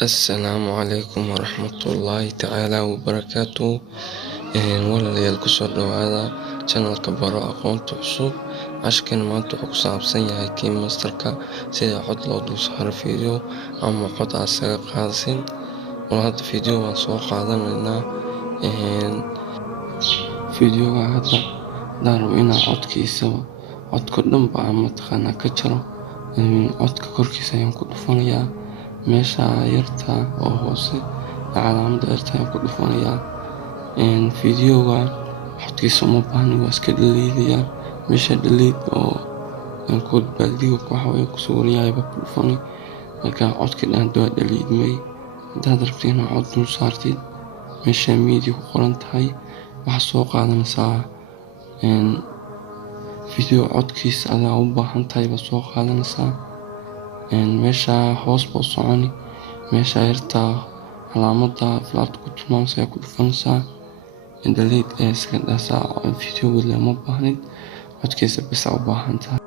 Assalaamu calaykum waraxmatullaahi tacaalaa wabarakaatuh. Walaalayaal kusoo dhawaada channelka Baro Aqoonta Cusub. Cashkan maanta wuxuu ku saabsan yahay Keymasterka, sida cod loo dul saaro video ama cod aad isaga qaadasin. Hadda video waan soo qaadanaynaa. Videoga hadda hadaan rabo inaan codka dhanba aan mataqaanaa ka jaro, codka korkiisa ayaan ku dhufanayaa. Meesha yarta oo hoose calaamada yarta ayaan ku dhufanayaa. Videoga codkiisa uma baahni, waa iska dhaliilayaa. Meesha delete oo code baaldiga waxa way ku sawiran yahay baa ku dhufani. Marka codka dhan waa dhaliidmay. Haddaad rabto inaad cod dul saartid, meesha media ku qoran tahay waxaad soo qaadanaysaa video codkiisa adaa u baahan tahay baad soo qaadanaysaa. Meesha hoos buu soconi, meesha yarta calaamada flat ku tilmaamaysa ayaa ku dhufanaysaa. Delete iska dhaasaa, videoga lama baahnid, codkiisa bas u baahan tahay.